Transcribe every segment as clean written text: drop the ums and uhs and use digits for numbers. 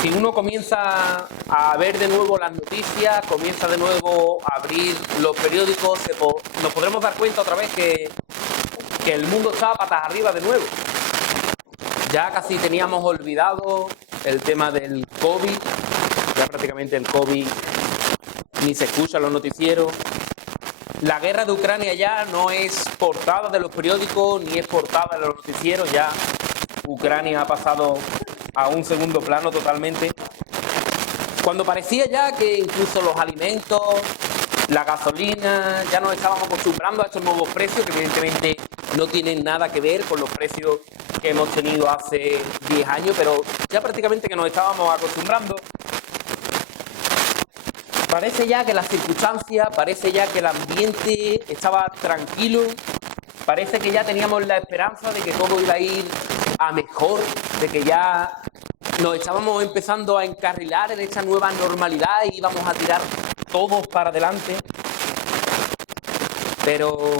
Si uno comienza a ver de nuevo las noticias, comienza de nuevo a abrir los periódicos, nos podremos dar cuenta otra vez que el mundo está patas arriba de nuevo. Ya casi teníamos olvidado el tema del COVID, ya prácticamente el COVID ni se escucha en los noticieros. La guerra de Ucrania ya no es portada de los periódicos ni es portada de los noticieros, ya Ucrania ha pasado a un segundo plano totalmente. Cuando parecía ya que incluso los alimentos, la gasolina, ya nos estábamos acostumbrando a estos nuevos precios que evidentemente no tienen nada que ver con los precios que hemos tenido hace 10 años, pero ya prácticamente que nos estábamos acostumbrando. Parece ya que las circunstancias, parece ya que el ambiente estaba tranquilo, parece que ya teníamos la esperanza de que todo iba a ir a mejor, de que ya nos estábamos empezando a encarrilar en esta nueva normalidad y íbamos a tirar todos para adelante. Pero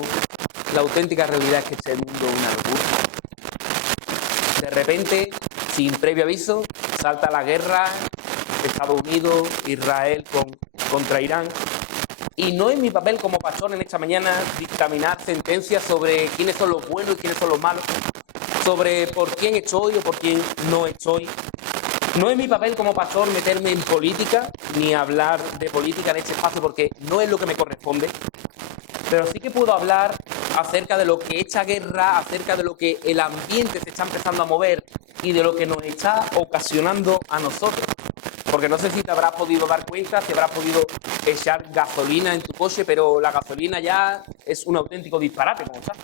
la auténtica realidad es que este mundo es una locura. De repente, sin previo aviso, salta la guerra, Estados Unidos, Israel contra Irán. Y no es mi papel como pastor en esta mañana dictaminar sentencias sobre quiénes son los buenos y quiénes son los malos, sobre por quién estoy o por quién no estoy. No es mi papel como pastor meterme en política, ni hablar de política en este espacio porque no es lo que me corresponde. Pero sí que puedo hablar acerca de lo que esta guerra, acerca de lo que el ambiente se está empezando a mover y de lo que nos está ocasionando a nosotros. Porque no sé si te habrás podido dar cuenta, si habrás podido echar gasolina en tu coche, pero la gasolina ya es un auténtico disparate, como sabes.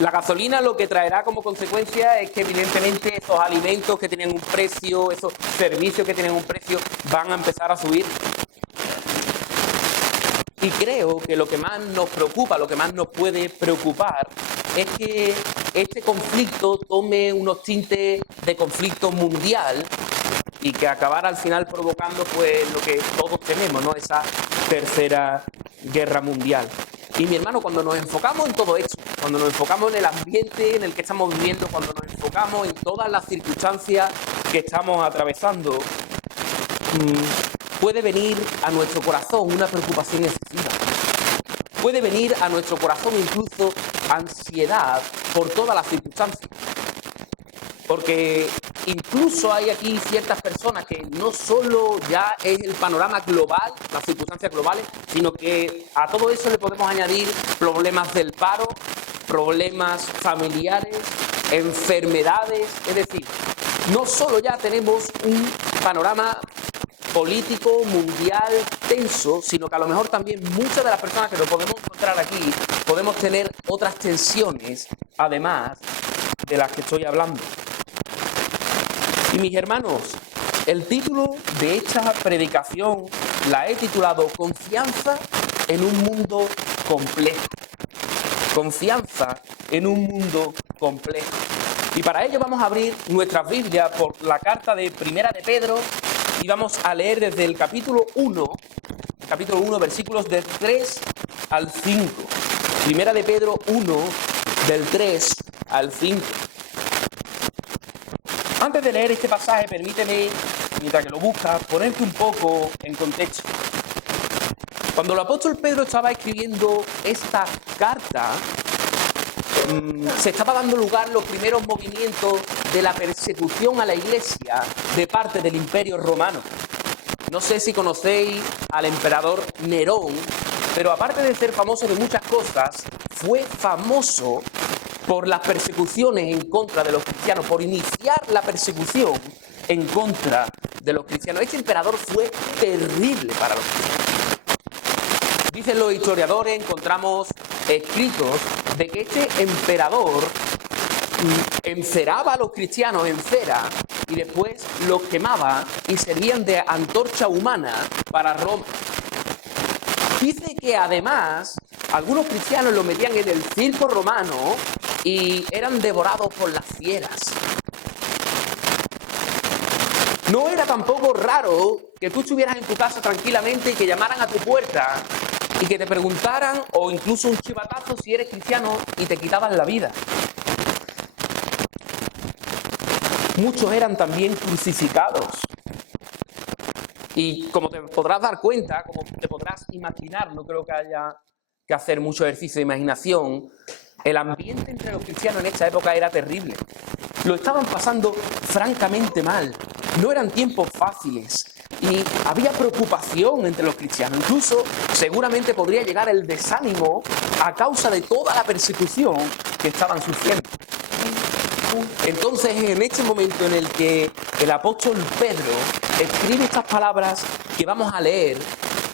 La gasolina lo que traerá como consecuencia es que evidentemente esos alimentos que tienen un precio, esos servicios que tienen un precio, van a empezar a subir. Y creo que lo que más nos preocupa, lo que más nos puede preocupar, es que este conflicto tome unos tintes de conflicto mundial y que acabará al final provocando pues lo que todos tememos, ¿no? Esa tercera guerra mundial. Y mi hermano, cuando nos enfocamos en todo esto, cuando nos enfocamos en el ambiente en el que estamos viviendo, cuando nos enfocamos en todas las circunstancias que estamos atravesando, puede venir a nuestro corazón una preocupación excesiva. Puede venir a nuestro corazón incluso ansiedad por todas las circunstancias. Porque incluso hay aquí ciertas personas que no solo ya es el panorama global, las circunstancias globales, sino que a todo eso le podemos añadir problemas del paro, problemas familiares, enfermedades. Es decir, no solo ya tenemos un panorama político, mundial, tenso, sino que a lo mejor también muchas de las personas que nos podemos encontrar aquí podemos tener otras tensiones, además de las que estoy hablando. Y mis hermanos, el título de esta predicación la he titulado Confianza en un mundo complejo. Confianza en un mundo complejo. Y para ello vamos a abrir nuestra Biblia por la carta de Primera de Pedro y vamos a leer desde el capítulo 1, versículos del 3 al 5. Primera de Pedro 1, del 3 al 5. Antes de leer este pasaje, permíteme, mientras que lo buscas, ponerte un poco en contexto. Cuando el apóstol Pedro estaba escribiendo esta carta, se estaba dando lugar los primeros movimientos de la persecución a la iglesia de parte del Imperio Romano. No sé si conocéis al emperador Nerón, pero aparte de ser famoso de muchas cosas, fue famoso por las persecuciones en contra de los cristianos, por iniciar la persecución en contra de los cristianos. Este emperador fue terrible para los cristianos. Dicen los historiadores, encontramos escritos de que este emperador enceraba a los cristianos en cera y después los quemaba y servían de antorcha humana para Roma. Dice que además algunos cristianos los metían en el circo romano y eran devorados por las fieras. No era tampoco raro que tú estuvieras en tu casa tranquilamente y que llamaran a tu puerta y que te preguntaran, o incluso un chivatazo si eres cristiano, y te quitaban la vida. muchos eran también crucificados. Y como te podrás dar cuenta, como te podrás imaginar, no creo que haya que hacer mucho ejercicio de imaginación, el ambiente entre los cristianos en esta época era terrible. Lo estaban pasando francamente mal. No eran tiempos fáciles. Y había preocupación entre los cristianos. Incluso seguramente podría llegar el desánimo a causa de toda la persecución que estaban sufriendo. Entonces, en este momento en el que el apóstol Pedro escribe estas palabras que vamos a leer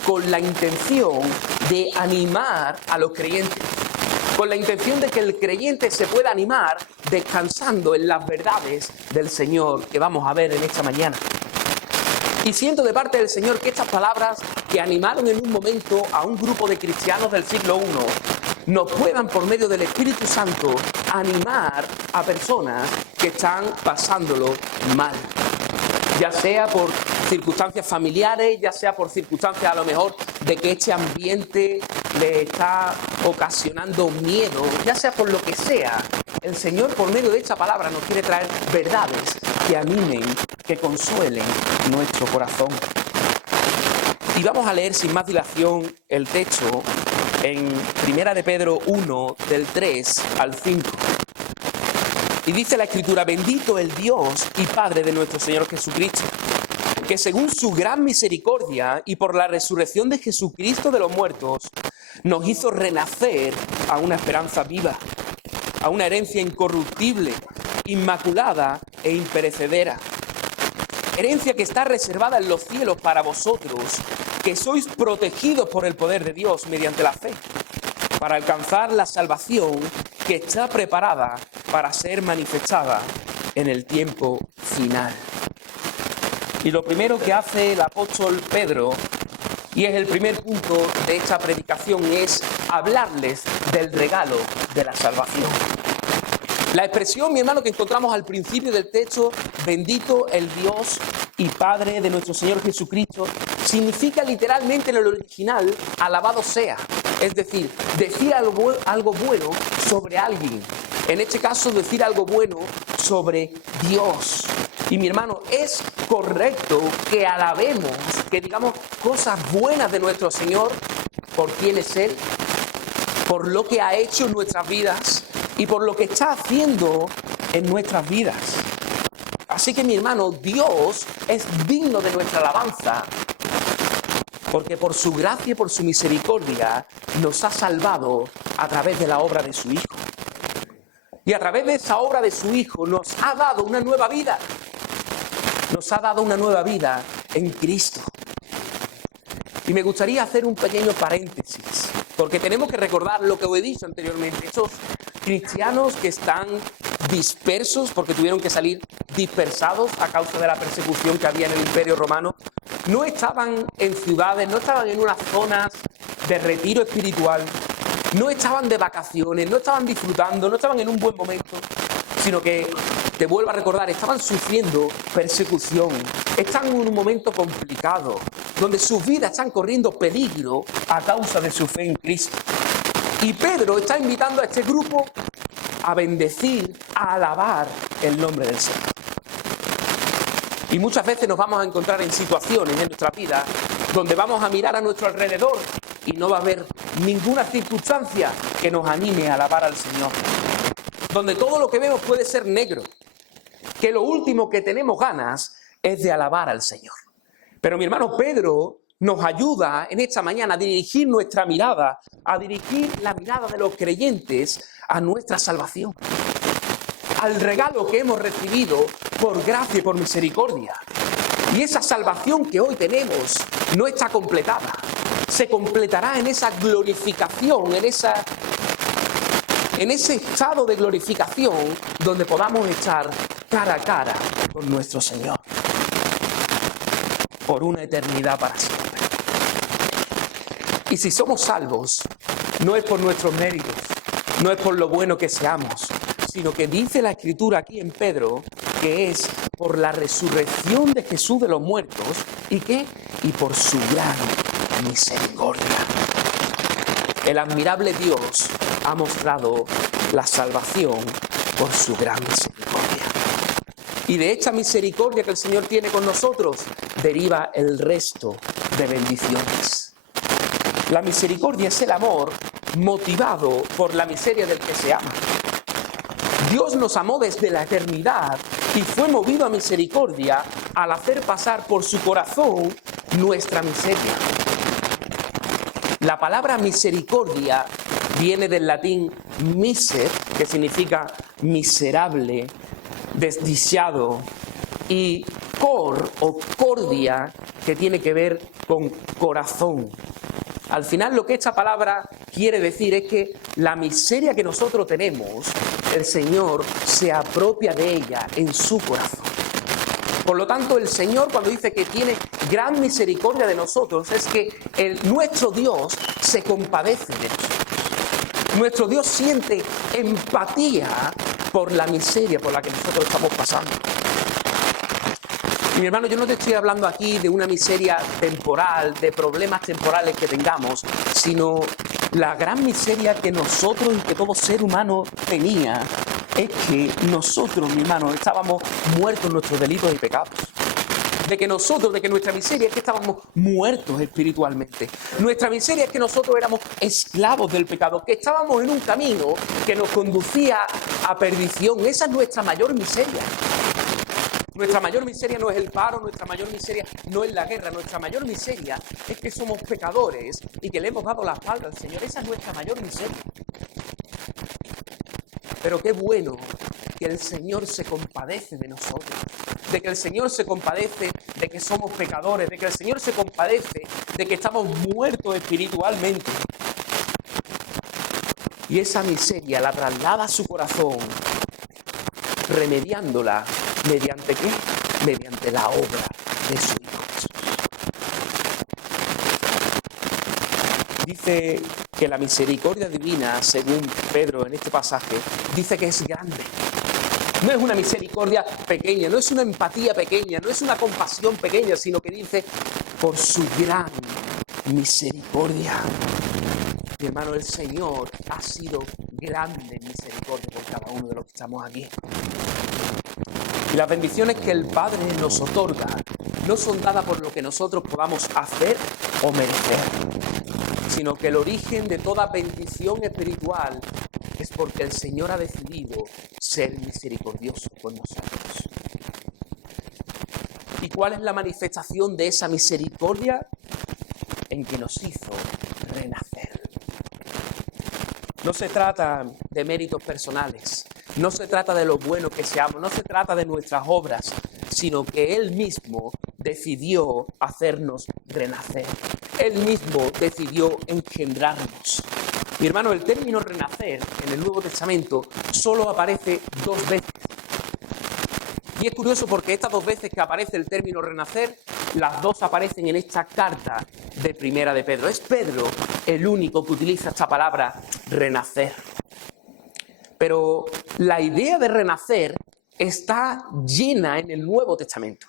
con la intención de animar a los creyentes, con la intención de que el creyente se pueda animar descansando en las verdades del Señor que vamos a ver en esta mañana. Y siento de parte del Señor que estas palabras que animaron en un momento a un grupo de cristianos del siglo I nos puedan, por medio del Espíritu Santo, animar a personas que están pasándolo mal. Ya sea por circunstancias familiares, ya sea por circunstancias a lo mejor de que este ambiente le está ocasionando miedo, ya sea por lo que sea, el Señor por medio de esta palabra nos quiere traer verdades que animen, que consuelen nuestro corazón. Y vamos a leer sin más dilación el texto en 1 de Pedro 1, del 3 al 5. Y dice la Escritura: bendito el Dios y Padre de nuestro Señor Jesucristo, que según su gran misericordia y por la resurrección de Jesucristo de los muertos, nos hizo renacer a una esperanza viva, a una herencia incorruptible, inmaculada e imperecedera. Herencia que está reservada en los cielos para vosotros, que sois protegidos por el poder de Dios mediante la fe, para alcanzar la salvación que está preparada para ser manifestada en el tiempo final. Y lo primero que hace el apóstol Pedro, y es el primer punto de esta predicación, es hablarles del regalo de la salvación. La expresión, mi hermano, que encontramos al principio del texto, bendito el Dios y Padre de nuestro Señor Jesucristo, significa literalmente en el original, alabado sea. Es decir, decir algo bueno sobre alguien. En este caso, decir algo bueno sobre Dios. Y mi hermano, es correcto que alabemos, que digamos cosas buenas de nuestro Señor por quién es Él, por lo que ha hecho en nuestras vidas y por lo que está haciendo en nuestras vidas. Así que mi hermano, Dios es digno de nuestra alabanza, porque por su gracia y por su misericordia nos ha salvado a través de la obra de su Hijo. Y a través de esa obra de su Hijo nos ha dado una nueva vida. Nos ha dado una nueva vida en Cristo. Y me gustaría hacer un pequeño paréntesis, porque tenemos que recordar lo que os he dicho anteriormente. Esos cristianos que están dispersos, porque tuvieron que salir dispersados a causa de la persecución que había en el Imperio Romano, no estaban en ciudades, no estaban en unas zonas de retiro espiritual, no estaban de vacaciones, no estaban disfrutando, no estaban en un buen momento, sino que, te vuelvo a recordar, estaban sufriendo persecución, están en un momento complicado, donde sus vidas están corriendo peligro a causa de su fe en Cristo. Y Pedro está invitando a este grupo a bendecir, a alabar el nombre del Señor. Y muchas veces nos vamos a encontrar en situaciones en nuestra vida donde vamos a mirar a nuestro alrededor y no va a haber ninguna circunstancia que nos anime a alabar al Señor. Donde todo lo que vemos puede ser negro, que lo último que tenemos ganas es de alabar al Señor. Pero mi hermano Pedro nos ayuda en esta mañana a dirigir nuestra mirada, a dirigir la mirada de los creyentes a nuestra salvación, al regalo que hemos recibido por gracia y por misericordia. Y esa salvación que hoy tenemos no está completada. Se completará en esa glorificación, en ese estado de glorificación donde podamos estar cara a cara con nuestro Señor por una eternidad para siempre. Y si somos salvos, no es por nuestros méritos, no es por lo bueno que seamos, sino que dice la Escritura aquí en Pedro que es por la resurrección de Jesús de los muertos y por su gran misericordia. El admirable Dios ha mostrado la salvación por su gran misericordia. Y de esta misericordia que el Señor tiene con nosotros, deriva el resto de bendiciones. La misericordia es el amor motivado por la miseria del que se ama. Dios nos amó desde la eternidad y fue movido a misericordia al hacer pasar por su corazón nuestra miseria. La palabra misericordia viene del latín miser, que significa miserable, desdichado, y cor o cordia, que tiene que ver con corazón. Al final, lo que esta palabra quiere decir es que la miseria que nosotros tenemos, el Señor se apropia de ella en su corazón. Por lo tanto, el Señor, cuando dice que tiene gran misericordia de nosotros, es que nuestro Dios se compadece de nosotros. Nuestro Dios siente empatía por la miseria por la que nosotros estamos pasando. Y mi hermano, yo no te estoy hablando aquí de una miseria temporal, de problemas temporales que tengamos, sino la gran miseria que nosotros y que todo ser humano tenía es que nosotros, mi hermano, estábamos muertos en nuestros delitos y pecados. De que nuestra miseria es que estábamos muertos espiritualmente. Nuestra miseria es que nosotros éramos esclavos del pecado, que estábamos en un camino que nos conducía a perdición. Esa es nuestra mayor miseria. Nuestra mayor miseria no es el paro, nuestra mayor miseria no es la guerra, nuestra mayor miseria es que somos pecadores y que le hemos dado la espalda al Señor. Esa es nuestra mayor miseria. Pero qué bueno que el Señor se compadece de nosotros, de que el Señor se compadece de que somos pecadores, de que el Señor se compadece de que estamos muertos espiritualmente. Y esa miseria la traslada a su corazón, remediándola. ¿Mediante qué? Mediante la obra de su Hijo Jesús. Dice que la misericordia divina, según Pedro en este pasaje, dice que es grande. No es una misericordia pequeña, no es una empatía pequeña, no es una compasión pequeña, sino que dice por su gran misericordia. Mi hermano, el Señor ha sido grande en misericordia con cada uno de los que estamos aquí. Y las bendiciones que el Padre nos otorga no son dadas por lo que nosotros podamos hacer o merecer, sino que el origen de toda bendición espiritual es porque el Señor ha decidido ser misericordioso con nosotros. ¿Y cuál es la manifestación de esa misericordia? En que nos hizo renacer. No se trata de méritos personales, no se trata de lo bueno que seamos, no se trata de nuestras obras, sino que Él mismo decidió hacernos renacer. Él mismo decidió engendrarnos. Mi hermano, el término renacer en el Nuevo Testamento solo aparece 2 veces. Y es curioso porque estas 2 veces que aparece el término renacer, las 2 aparecen en esta carta de Primera de Pedro. Es Pedro el único que utiliza esta palabra renacer. Pero la idea de renacer está llena en el Nuevo Testamento.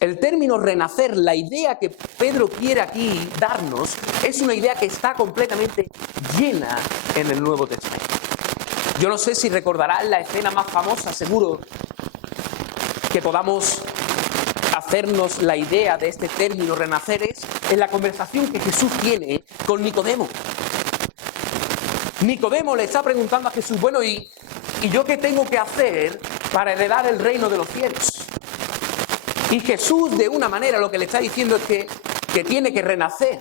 El término renacer, la idea que Pedro quiere aquí darnos, es una idea que está completamente llena en el Nuevo Testamento. Yo no sé si recordarán la escena más famosa, seguro que podamos hacernos la idea de este término renacer, es en la conversación que Jesús tiene con Nicodemo. Nicodemo le está preguntando a Jesús, bueno, ¿y yo qué tengo que hacer para heredar el reino de los cielos? Y Jesús, de una manera, lo que le está diciendo es que tiene que renacer,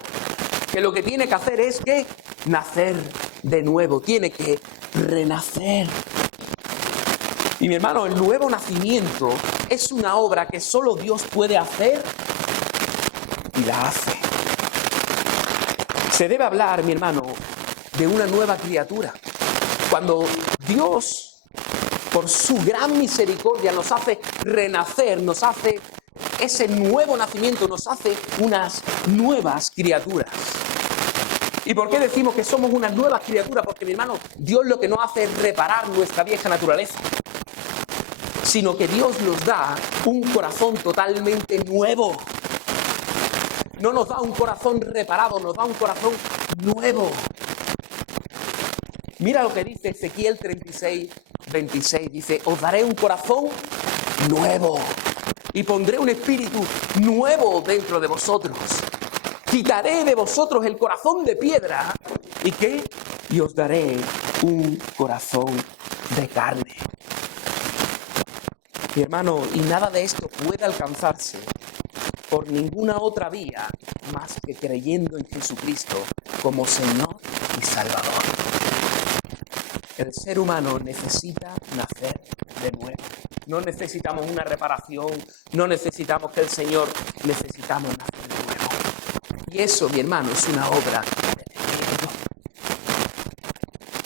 que lo que tiene que hacer es que nacer de nuevo, tiene que renacer. Y mi hermano, el nuevo nacimiento es una obra que solo Dios puede hacer y la hace. Se debe hablar, mi hermano, de una nueva criatura. Cuando Dios, por su gran misericordia, nos hace renacer, nos hace ese nuevo nacimiento, nos hace unas nuevas criaturas. ¿Y por qué decimos que somos unas nuevas criaturas? Porque, mi hermano, Dios lo que no hace es reparar nuestra vieja naturaleza, sino que Dios nos da un corazón totalmente nuevo. No nos da un corazón reparado, nos da un corazón nuevo. Mira lo que dice Ezequiel 36, 26. Dice, os daré un corazón nuevo y pondré un espíritu nuevo dentro de vosotros. Quitaré de vosotros el corazón de piedra. ¿Y qué? Y os daré un corazón de carne. Mi hermano, y nada de esto puede alcanzarse por ninguna otra vía más que creyendo en Jesucristo como Señor y Salvador. El ser humano necesita nacer de nuevo. No necesitamos una reparación, no necesitamos que el Señor, necesitamos nacer de nuevo. Y eso, mi hermano, es una obra del Espíritu.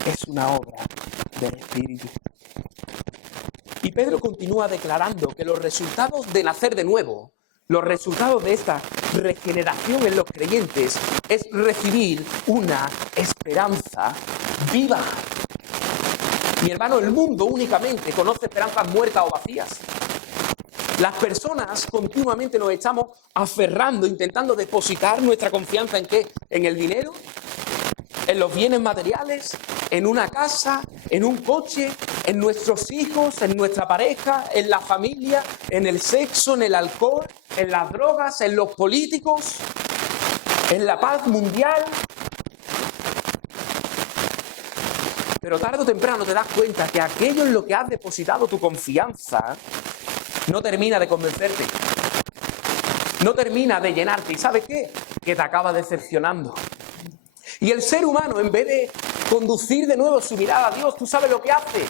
Es una obra del Espíritu. Y Pedro continúa declarando que los resultados de nacer de nuevo, los resultados de esta regeneración en los creyentes, es recibir una esperanza viva. Mi hermano, el mundo únicamente conoce esperanzas muertas o vacías. Las personas continuamente nos estamos aferrando, intentando depositar nuestra confianza ¿en qué? ¿En el dinero? ¿En los bienes materiales? ¿En una casa? ¿En un coche? ¿En nuestros hijos? ¿En nuestra pareja? ¿En la familia? ¿En el sexo? ¿En el alcohol? ¿En las drogas? ¿En los políticos? ¿En la paz mundial? Pero tarde o temprano te das cuenta que aquello en lo que has depositado tu confianza no termina de convencerte. No termina de llenarte. ¿Y sabes qué? Que te acaba decepcionando. Y el ser humano, en vez de conducir de nuevo su mirada a Dios, ¿tú sabes lo que hace?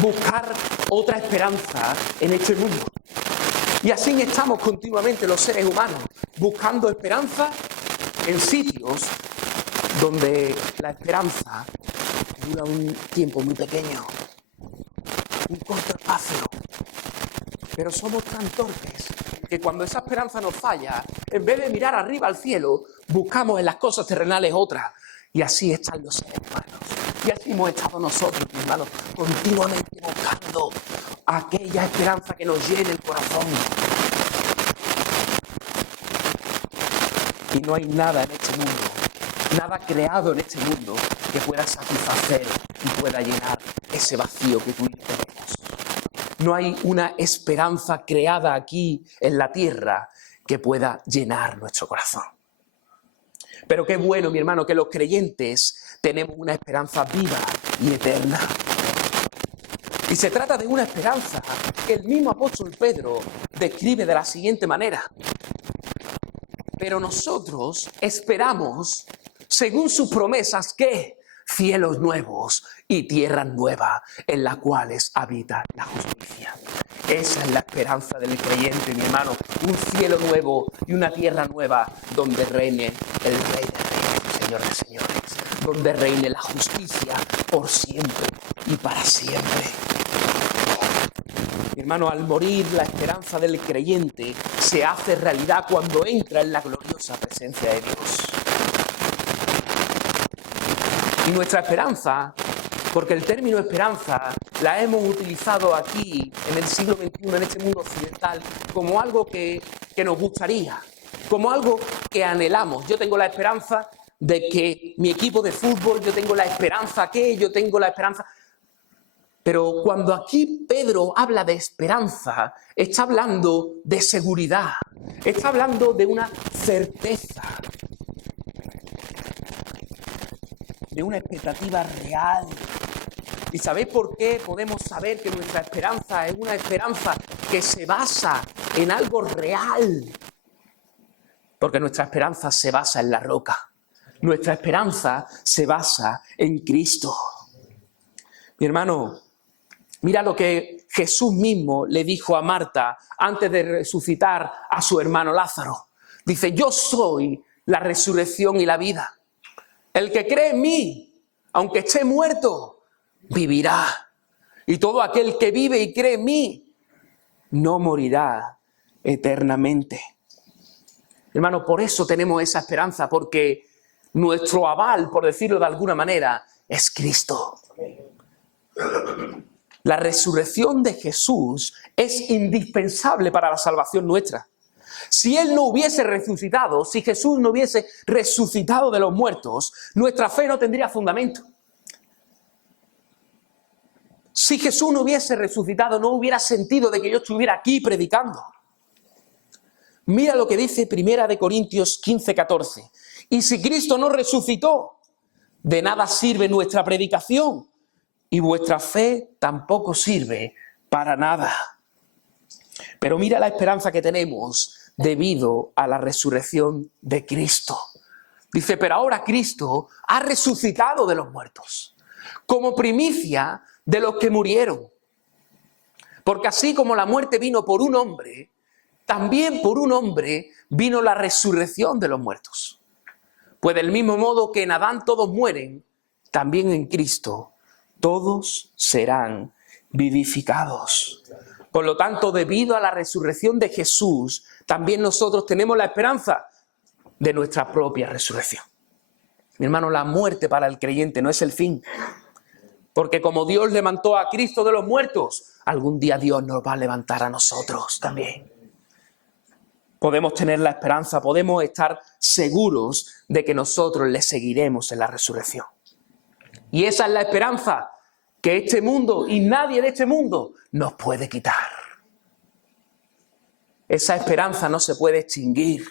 Buscar otra esperanza en este mundo. Y así estamos continuamente los seres humanos, buscando esperanza en sitios donde la esperanza dura un tiempo muy pequeño, un corto espacio. Pero somos tan torpes que cuando esa esperanza nos falla, en vez de mirar arriba al cielo, buscamos en las cosas terrenales otras. Y así están los seres humanos. Y así hemos estado nosotros, mis hermanos, continuamente buscando aquella esperanza que nos llene el corazón. Y no hay nada en este mundo, nada creado en este mundo que pueda satisfacer y pueda llenar ese vacío que tú y yo tenemos. No hay una esperanza creada aquí en la tierra que pueda llenar nuestro corazón. Pero qué bueno, mi hermano, que los creyentes tenemos una esperanza viva y eterna. Y se trata de una esperanza que el mismo apóstol Pedro describe de la siguiente manera. Pero nosotros esperamos, según sus promesas, ¿qué? Cielos nuevos y tierras nuevas en las cuales habita la justicia. Esa es la esperanza del creyente, mi hermano. Un cielo nuevo y una tierra nueva donde reine el Rey de Reyes, Señor de Señores. Donde reine la justicia por siempre y para siempre. Mi hermano, al morir la esperanza del creyente se hace realidad cuando entra en la gloriosa presencia de Dios. Y nuestra esperanza, porque el término esperanza la hemos utilizado aquí en el siglo XXI, en este mundo occidental, como algo que nos gustaría, como algo que anhelamos. Yo tengo la esperanza de que mi equipo de fútbol, yo tengo la esperanza que, yo tengo la esperanza. Pero cuando aquí Pedro habla de esperanza, está hablando de seguridad, está hablando de una certeza, de una expectativa real. ¿Y sabéis por qué podemos saber que nuestra esperanza es una esperanza que se basa en algo real? Porque nuestra esperanza se basa en la roca. Nuestra esperanza se basa en Cristo. Mi hermano, mira lo que Jesús mismo le dijo a Marta antes de resucitar a su hermano Lázaro. Dice, yo soy la resurrección y la vida. El que cree en mí, aunque esté muerto, vivirá. Y todo aquel que vive y cree en mí, no morirá eternamente. Hermano, por eso tenemos esa esperanza, porque nuestro aval, por decirlo de alguna manera, es Cristo. La resurrección de Jesús es indispensable para la salvación nuestra. Si Él no hubiese resucitado, si Jesús no hubiese resucitado de los muertos, nuestra fe no tendría fundamento. Si Jesús no hubiese resucitado, no hubiera sentido de que yo estuviera aquí predicando. Mira lo que dice 1 Corintios 15:14. Y si Cristo no resucitó, de nada sirve nuestra predicación y vuestra fe tampoco sirve para nada. Pero mira la esperanza que tenemos debido a la resurrección de Cristo. Dice, pero ahora Cristo ha resucitado de los muertos, como primicia de los que murieron. Porque así como la muerte vino por un hombre, también por un hombre vino la resurrección de los muertos. Pues del mismo modo que en Adán todos mueren, también en Cristo todos serán vivificados. Por lo tanto, debido a la resurrección de Jesús, también nosotros tenemos la esperanza de nuestra propia resurrección. Mi hermano, la muerte para el creyente no es el fin. Porque como Dios levantó a Cristo de los muertos, algún día Dios nos va a levantar a nosotros también. Podemos tener la esperanza, podemos estar seguros de que nosotros le seguiremos en la resurrección. Y esa es la esperanza que este mundo y nadie de este mundo nos puede quitar. Esa esperanza no se puede extinguir,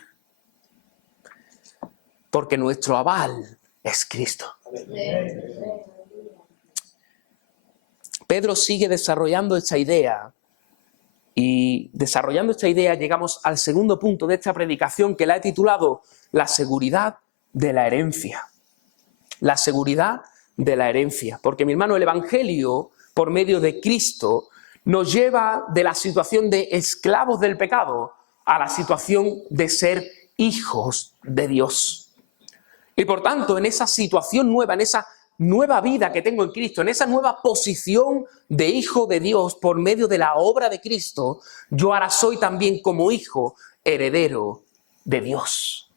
porque nuestro aval es Cristo. Pedro sigue desarrollando esta idea. Y desarrollando esta idea llegamos al segundo punto de esta predicación, que la he titulado La seguridad de la herencia. La seguridad de la herencia. Porque, mi hermano, el Evangelio, por medio de Cristo, nos lleva de la situación de esclavos del pecado a la situación de ser hijos de Dios. Y por tanto, en esa situación nueva, en esa nueva vida que tengo en Cristo, en esa nueva posición de hijo de Dios por medio de la obra de Cristo, yo ahora soy también como hijo heredero de Dios.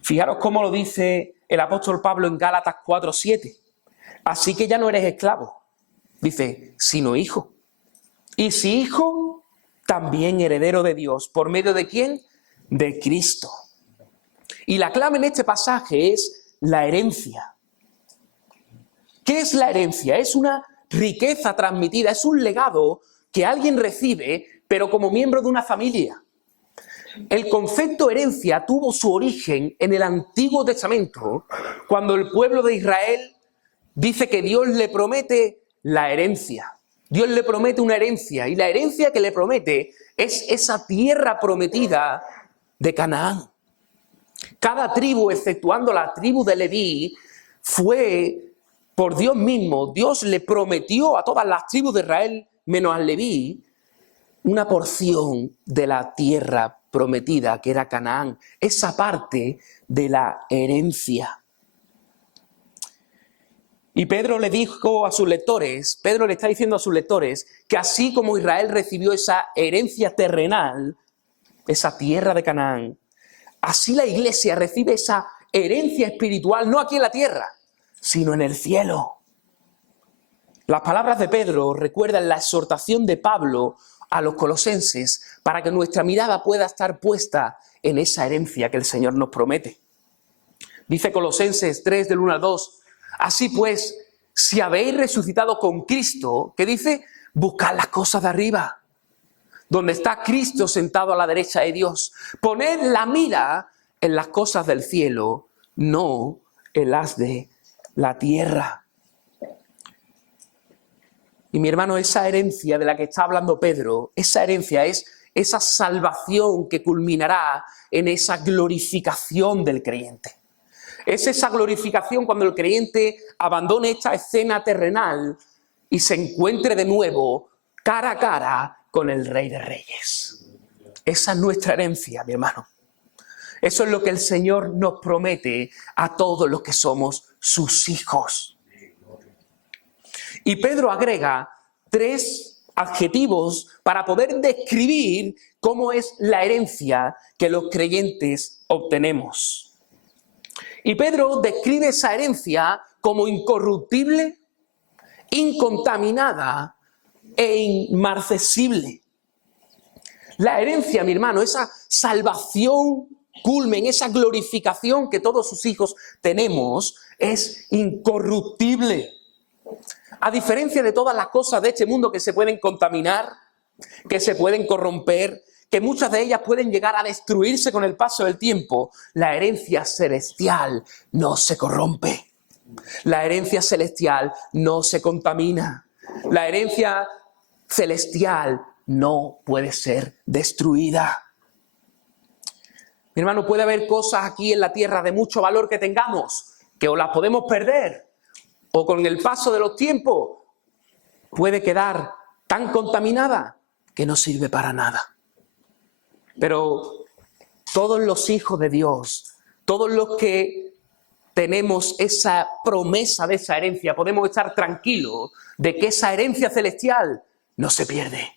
Fijaros cómo lo dice el apóstol Pablo en Gálatas 4:7. Así que ya no eres esclavo, dice, sino hijo. Y si hijo, también heredero de Dios. ¿Por medio de quién? De Cristo. Y la clave en este pasaje es la herencia. ¿Qué es la herencia? Es una riqueza transmitida, es un legado que alguien recibe, pero como miembro de una familia. El concepto herencia tuvo su origen en el Antiguo Testamento, cuando el pueblo de Israel dice que Dios le promete la herencia. Dios le promete una herencia, y la herencia que le promete es esa tierra prometida de Canaán. Cada tribu, exceptuando la tribu de Leví, fue por Dios mismo. Dios le prometió a todas las tribus de Israel, menos al Leví, una porción de la tierra prometida, que era Canaán, esa parte de la herencia. Y Pedro le dijo a sus lectores, Pedro le está diciendo a sus lectores, que así como Israel recibió esa herencia terrenal, esa tierra de Canaán, así la iglesia recibe esa herencia espiritual, no aquí en la tierra, sino en el cielo. Las palabras de Pedro recuerdan la exhortación de Pablo a los colosenses para que nuestra mirada pueda estar puesta en esa herencia que el Señor nos promete. Dice Colosenses 3, del 1 al 2, así pues, si habéis resucitado con Cristo, ¿qué dice? Buscad las cosas de arriba, donde está Cristo sentado a la derecha de Dios. Poned la mira en las cosas del cielo, no en las de la tierra. Y mi hermano, esa herencia de la que está hablando Pedro, esa herencia es esa salvación que culminará en esa glorificación del creyente. Es esa glorificación cuando el creyente abandone esta escena terrenal y se encuentre de nuevo cara a cara con el Rey de Reyes. Esa es nuestra herencia, mi hermano. Eso es lo que el Señor nos promete a todos los que somos sus hijos. Y Pedro agrega 3 adjetivos para poder describir cómo es la herencia que los creyentes obtenemos. Y Pedro describe esa herencia como incorruptible, incontaminada e inmarcesible. La herencia, mi hermano, esa salvación culmen, esa glorificación que todos sus hijos tenemos, es incorruptible. A diferencia de todas las cosas de este mundo que se pueden contaminar, que se pueden corromper, que muchas de ellas pueden llegar a destruirse con el paso del tiempo, la herencia celestial no se corrompe. La herencia celestial no se contamina. La herencia celestial no puede ser destruida. Mi hermano, puede haber cosas aquí en la tierra de mucho valor que tengamos, que o las podemos perder, o con el paso de los tiempos puede quedar tan contaminada que no sirve para nada. Pero todos los hijos de Dios, todos los que tenemos esa promesa de esa herencia, podemos estar tranquilos de que esa herencia celestial no se pierde,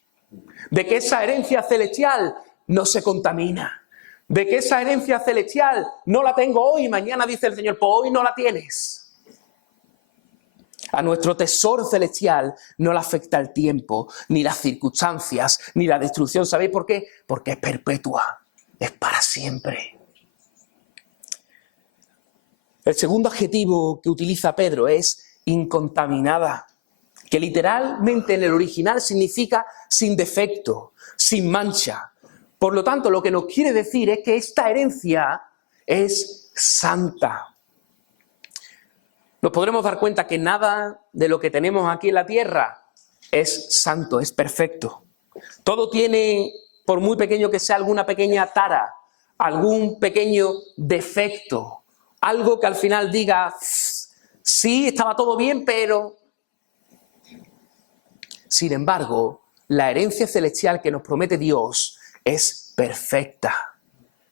de que esa herencia celestial no se contamina, de que esa herencia celestial no la tengo hoy y mañana dice el Señor, pues hoy no la tienes. A nuestro tesoro celestial no le afecta el tiempo, ni las circunstancias, ni la destrucción. ¿Sabéis por qué? Porque es perpetua, es para siempre. El segundo adjetivo que utiliza Pedro es incontaminada, que literalmente en el original significa sin defecto, sin mancha. Por lo tanto, lo que nos quiere decir es que esta herencia es santa. Nos podremos dar cuenta que nada de lo que tenemos aquí en la tierra es santo, es perfecto. Todo tiene, por muy pequeño que sea, alguna pequeña tara, algún pequeño defecto, algo que al final diga, sí, estaba todo bien, pero... Sin embargo, la herencia celestial que nos promete Dios es perfecta,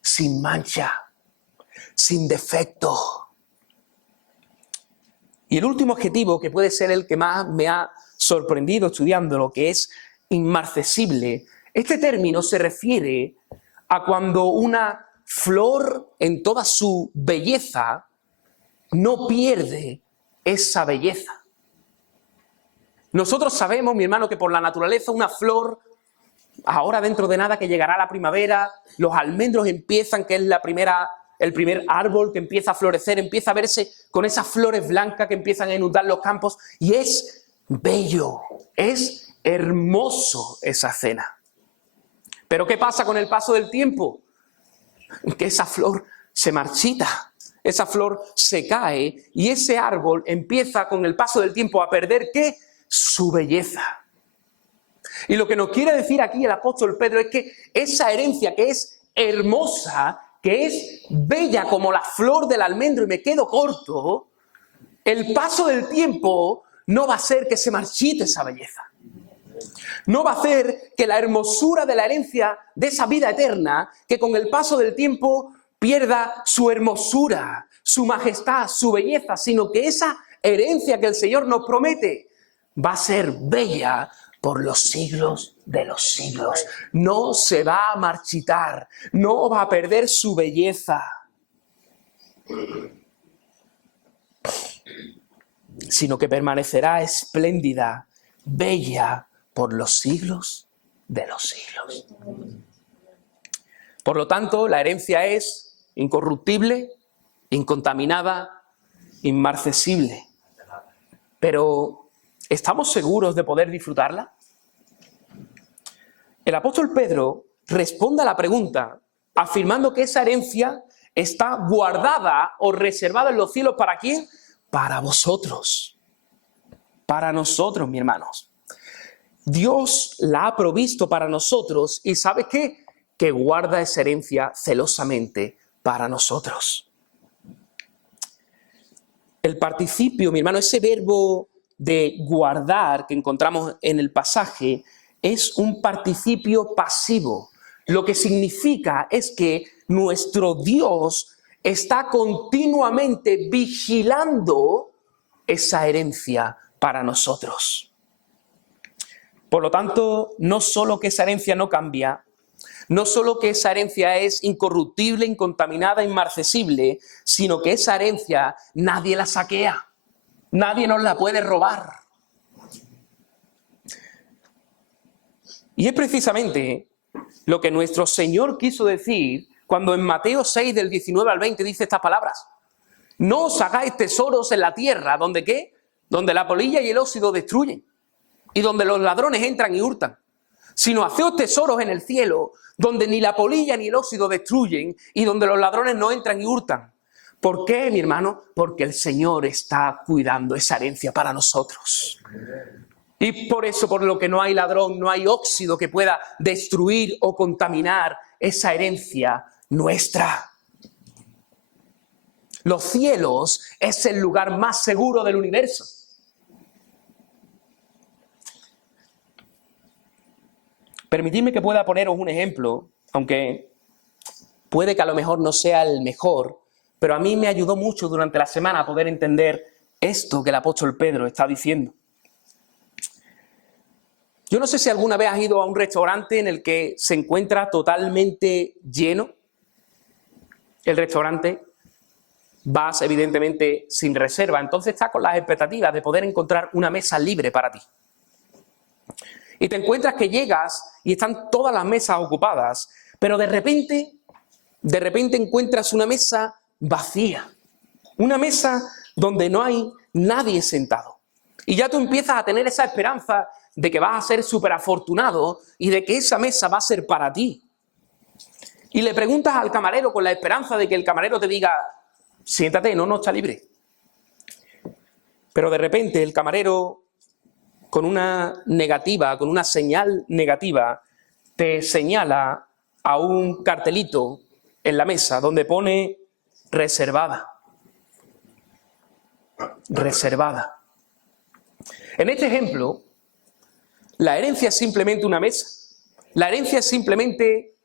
sin mancha, sin defecto. Y el último adjetivo, que puede ser el que más me ha sorprendido estudiándolo, que es inmarcesible. Este término se refiere a cuando una flor en toda su belleza no pierde esa belleza. Nosotros sabemos, mi hermano, que por la naturaleza una flor, ahora dentro de nada que llegará la primavera, los almendros empiezan, que es el primer árbol que empieza a florecer, empieza a verse con esas flores blancas que empiezan a inundar los campos y es bello, es hermoso esa escena. Pero ¿qué pasa con el paso del tiempo? Que esa flor se marchita, esa flor se cae y ese árbol empieza con el paso del tiempo a perder ¿qué? Su belleza. Y lo que nos quiere decir aquí el apóstol Pedro es que esa herencia que es hermosa, que es bella como la flor del almendro y me quedo corto, el paso del tiempo no va a hacer que se marchite esa belleza. No va a hacer que la hermosura de la herencia de esa vida eterna, que con el paso del tiempo pierda su hermosura, su majestad, su belleza, sino que esa herencia que el Señor nos promete va a ser bella por los siglos de los siglos. No se va a marchitar, no va a perder su belleza, sino que permanecerá espléndida, bella por los siglos de los siglos. Por lo tanto, la herencia es incorruptible, incontaminada, inmarcesible. Pero, ¿estamos seguros de poder disfrutarla? El apóstol Pedro responde a la pregunta afirmando que esa herencia está guardada o reservada en los cielos. ¿Para quién? Para vosotros. Para nosotros, mis hermanos. Dios la ha provisto para nosotros y ¿sabe qué? Que guarda esa herencia celosamente para nosotros. El participio, mi hermano, ese verbo de guardar que encontramos en el pasaje es un participio pasivo. Lo que significa es que nuestro Dios está continuamente vigilando esa herencia para nosotros. Por lo tanto, no solo que esa herencia no cambia, no solo que esa herencia es incorruptible, incontaminada, inmarcesible, sino que esa herencia nadie la saquea, nadie nos la puede robar. Y es precisamente lo que nuestro Señor quiso decir cuando en Mateo 6, del 19 al 20, dice estas palabras. No os hagáis tesoros en la tierra, ¿donde qué? donde la polilla y el óxido destruyen, y donde los ladrones entran y hurtan, sino haceos tesoros en el cielo, donde ni la polilla ni el óxido destruyen, y donde los ladrones no entran y hurtan. ¿Por qué, mi hermano? Porque el Señor está cuidando esa herencia para nosotros. Y por eso, por lo que no hay ladrón, no hay óxido que pueda destruir o contaminar esa herencia nuestra. Los cielos es el lugar más seguro del universo. Permitidme que pueda poneros un ejemplo, aunque puede que a lo mejor no sea el mejor, pero a mí me ayudó mucho durante la semana a poder entender esto que el apóstol Pedro está diciendo. Yo no sé si alguna vez has ido a un restaurante en el que se encuentra totalmente lleno. El restaurante, vas evidentemente sin reserva, entonces estás con las expectativas de poder encontrar una mesa libre para ti. Y te encuentras que llegas y están todas las mesas ocupadas, pero de repente encuentras una mesa vacía, una mesa donde no hay nadie sentado. Y ya tú empiezas a tener esa esperanza de que vas a ser súper afortunado y de que esa mesa va a ser para ti. Y le preguntas al camarero con la esperanza de que el camarero te diga, siéntate, no está libre. Pero de repente el camarero, con una señal negativa, te señala a un cartelito en la mesa donde pone reservada. Reservada. En este ejemplo, la herencia es simplemente una mesa. La herencia es simplemente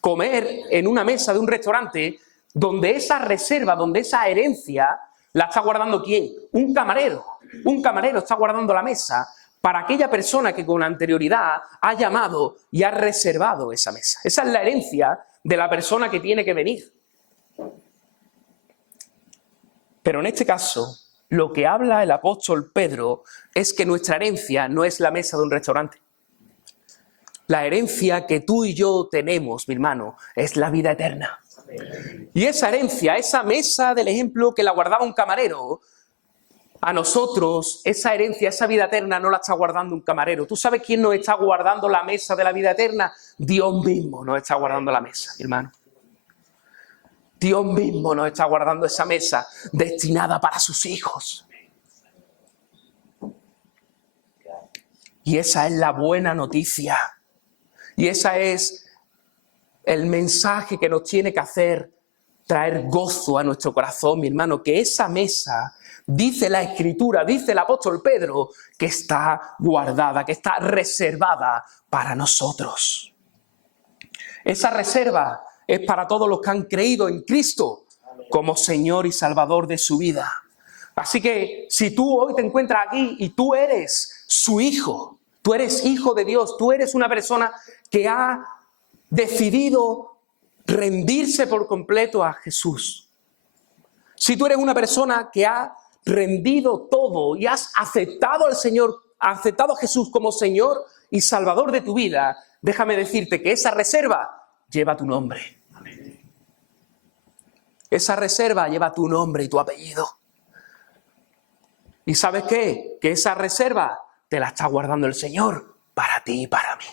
comer en una mesa de un restaurante donde esa reserva, donde esa herencia la está guardando ¿quién? Un camarero. Un camarero está guardando la mesa para aquella persona que con anterioridad ha llamado y ha reservado esa mesa. Esa es la herencia de la persona que tiene que venir. Pero en este caso, lo que habla el apóstol Pedro es que nuestra herencia no es la mesa de un restaurante. La herencia que tú y yo tenemos, mi hermano, es la vida eterna. Y esa herencia, esa mesa del ejemplo que la guardaba un camarero, a nosotros esa herencia, esa vida eterna no la está guardando un camarero. ¿Tú sabes quién nos está guardando la mesa de la vida eterna? Dios mismo nos está guardando la mesa, mi hermano. Dios mismo nos está guardando esa mesa destinada para sus hijos. Y esa es la buena noticia. Y esa es el mensaje que nos tiene que hacer traer gozo a nuestro corazón, mi hermano, que esa mesa, dice la Escritura, dice el apóstol Pedro, que está guardada, que está reservada para nosotros. Esa reserva es para todos los que han creído en Cristo como Señor y Salvador de su vida. Así que si tú hoy te encuentras aquí y tú eres su hijo, tú eres hijo de Dios, tú eres una persona que ha decidido rendirse por completo a Jesús. Si tú eres una persona que ha rendido todo y has aceptado al Señor, has aceptado a Jesús como Señor y Salvador de tu vida, déjame decirte que esa reserva lleva tu nombre. Esa reserva lleva tu nombre y tu apellido. ¿Y sabes qué? Que esa reserva te la está guardando el Señor para ti y para mí.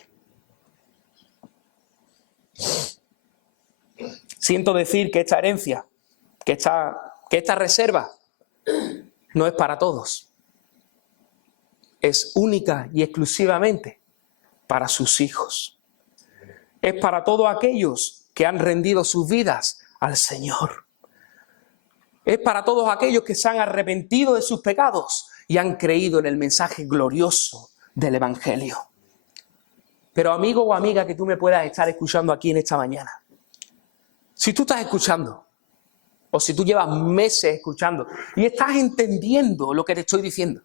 Siento decir que esta herencia, que esta reserva no es para todos. Es única y exclusivamente para sus hijos. Es para todos aquellos que han rendido sus vidas al Señor. Es para todos aquellos que se han arrepentido de sus pecados y han creído en el mensaje glorioso del Evangelio. Pero amigo o amiga que tú me puedas estar escuchando aquí en esta mañana, si tú estás escuchando, o si tú llevas meses escuchando y estás entendiendo lo que te estoy diciendo,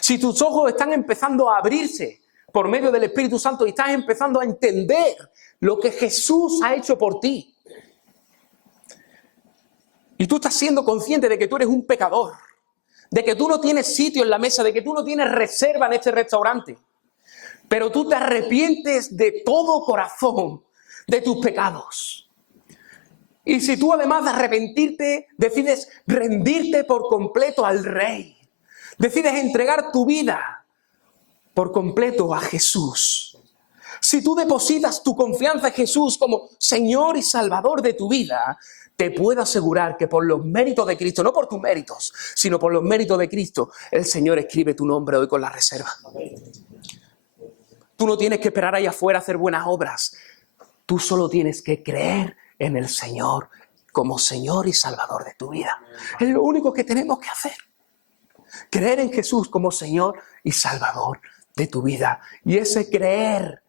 si tus ojos están empezando a abrirse por medio del Espíritu Santo y estás empezando a entender lo que Jesús ha hecho por ti, y tú estás siendo consciente de que tú eres un pecador, de que tú no tienes sitio en la mesa, de que tú no tienes reserva en este restaurante, pero tú te arrepientes de todo corazón de tus pecados. Y si tú, además de arrepentirte, decides rendirte por completo al Rey, decides entregar tu vida por completo a Jesús, si tú depositas tu confianza en Jesús como Señor y Salvador de tu vida, te puedo asegurar que por los méritos de Cristo, no por tus méritos, sino por los méritos de Cristo, el Señor escribe tu nombre hoy con la reserva. Tú no tienes que esperar ahí afuera a hacer buenas obras. Tú solo tienes que creer en el Señor como Señor y Salvador de tu vida. Es lo único que tenemos que hacer. Creer en Jesús como Señor y Salvador de tu vida. Y ese creer,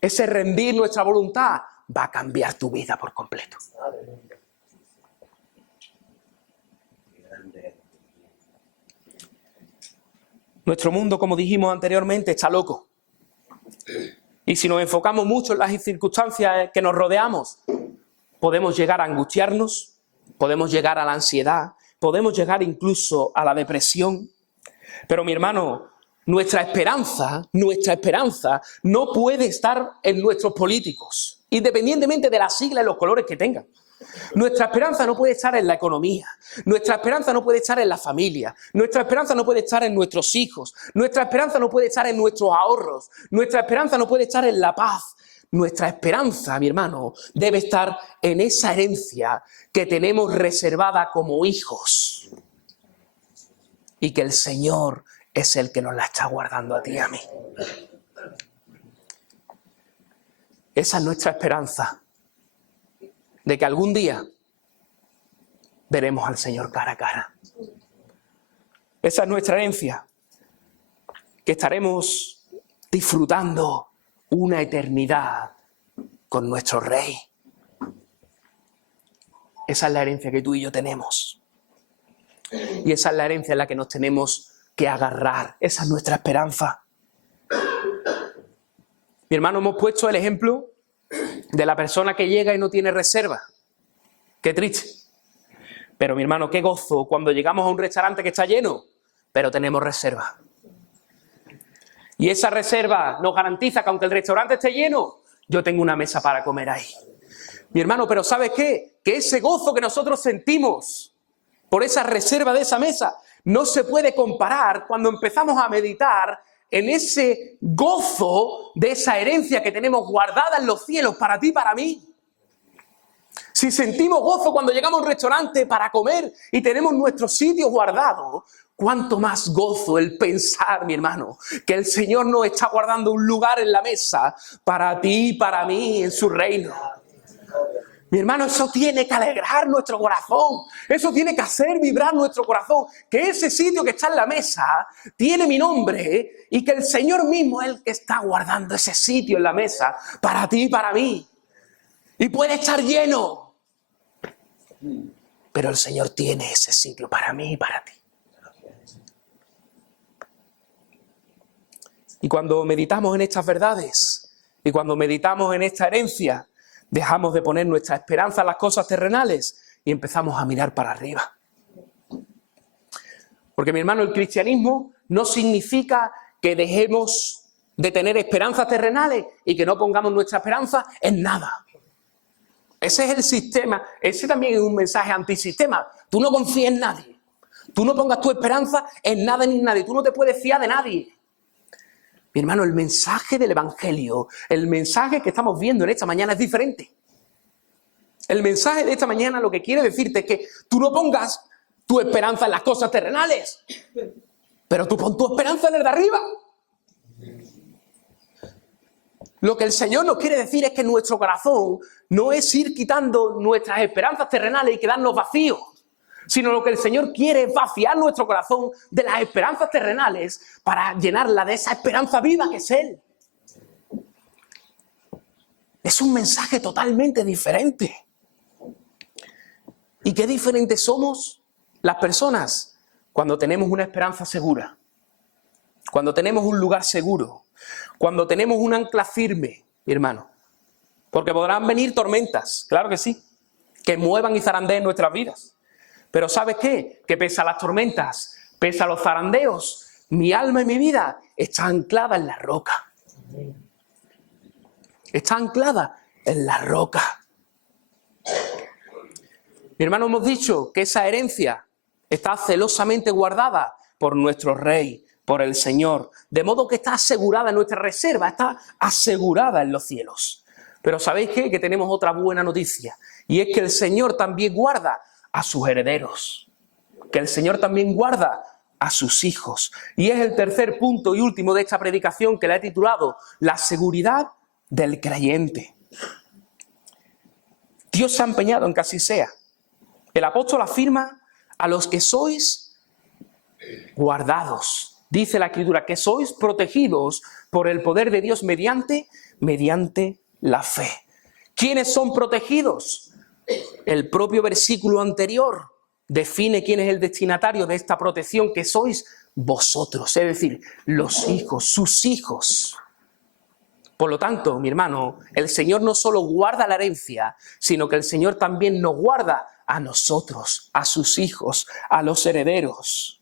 ese rendir nuestra voluntad, va a cambiar tu vida por completo. Nuestro mundo, como dijimos anteriormente, está loco. Y si nos enfocamos mucho en las circunstancias que nos rodeamos, podemos llegar a angustiarnos, podemos llegar a la ansiedad, podemos llegar incluso a la depresión. Pero mi hermano, nuestra esperanza no puede estar en nuestros políticos, independientemente de las siglas y los colores que tengan. Nuestra esperanza no puede estar en la economía, nuestra esperanza no puede estar en la familia, nuestra esperanza no puede estar en nuestros hijos, nuestra esperanza no puede estar en nuestros ahorros, nuestra esperanza no puede estar en la paz. Nuestra esperanza, mi hermano, debe estar en esa herencia que tenemos reservada como hijos y que el Señor es el que nos la está guardando a ti y a mí. Esa es nuestra esperanza, de que algún día veremos al Señor cara a cara. Esa es nuestra herencia, que estaremos disfrutando una eternidad con nuestro Rey. Esa es la herencia que tú y yo tenemos. Y esa es la herencia en la que nos tenemos que agarrar. Esa es nuestra esperanza. Mi hermano, hemos puesto el ejemplo de la persona que llega y no tiene reserva. Qué triste. Pero mi hermano, qué gozo cuando llegamos a un restaurante que está lleno, pero tenemos reserva. Y esa reserva nos garantiza que aunque el restaurante esté lleno, yo tengo una mesa para comer ahí. Mi hermano, pero ¿sabes qué? Que ese gozo que nosotros sentimos por esa reserva de esa mesa no se puede comparar cuando empezamos a meditar en ese gozo de esa herencia que tenemos guardada en los cielos para ti y para mí. Si sentimos gozo cuando llegamos a un restaurante para comer y tenemos nuestro sitio guardado, cuánto más gozo el pensar, mi hermano, que el Señor nos está guardando un lugar en la mesa para ti y para mí en su reino. Mi hermano, eso tiene que alegrar nuestro corazón, eso tiene que hacer vibrar nuestro corazón, que ese sitio que está en la mesa tiene mi nombre y que el Señor mismo es el que está guardando ese sitio en la mesa para ti y para mí. Y puede estar lleno, pero el Señor tiene ese sitio para mí y para ti. Y cuando meditamos en estas verdades y cuando meditamos en esta herencia, dejamos de poner nuestra esperanza en las cosas terrenales y empezamos a mirar para arriba. Porque, mi hermano, el cristianismo no significa que dejemos de tener esperanzas terrenales y que no pongamos nuestra esperanza en nada. Ese es el sistema, ese también es un mensaje antisistema. Tú no confíes en nadie. Tú no pongas tu esperanza en nada ni en nadie. Tú no te puedes fiar de nadie. Mi hermano, el mensaje del Evangelio, el mensaje que estamos viendo en esta mañana es diferente. El mensaje de esta mañana lo que quiere decirte es que tú no pongas tu esperanza en las cosas terrenales, pero tú pon tu esperanza en el de arriba. Lo que el Señor nos quiere decir es que nuestro corazón no es ir quitando nuestras esperanzas terrenales y quedarnos vacíos, sino lo que el Señor quiere es vaciar nuestro corazón de las esperanzas terrenales para llenarla de esa esperanza viva que es Él. Es un mensaje totalmente diferente. ¿Y qué diferentes somos las personas cuando tenemos una esperanza segura? Cuando tenemos un lugar seguro, cuando tenemos un ancla firme, mi hermano. Porque podrán venir tormentas, claro que sí, que muevan y zarandeen nuestras vidas. Pero ¿sabes qué? Que pese a las tormentas, pese a los zarandeos, mi alma y mi vida está anclada en la roca. Está anclada en la roca. Mi hermano, hemos dicho que esa herencia está celosamente guardada por nuestro Rey, por el Señor, de modo que está asegurada en nuestra reserva, está asegurada en los cielos. Pero ¿sabéis qué? Que tenemos otra buena noticia, y es que el Señor también guarda a sus herederos, que el Señor también guarda a sus hijos. Y es el tercer punto y último de esta predicación, que la he titulado La seguridad del creyente. Dios se ha empeñado en que así sea. El apóstol afirma: a los que sois guardados. Dice la Escritura que sois protegidos por el poder de Dios mediante la fe. ¿Quiénes son protegidos? El propio versículo anterior define quién es el destinatario de esta protección, que sois vosotros, es decir, los hijos, sus hijos. Por lo tanto, mi hermano, el Señor no solo guarda la herencia, sino que el Señor también nos guarda a nosotros, a sus hijos, a los herederos.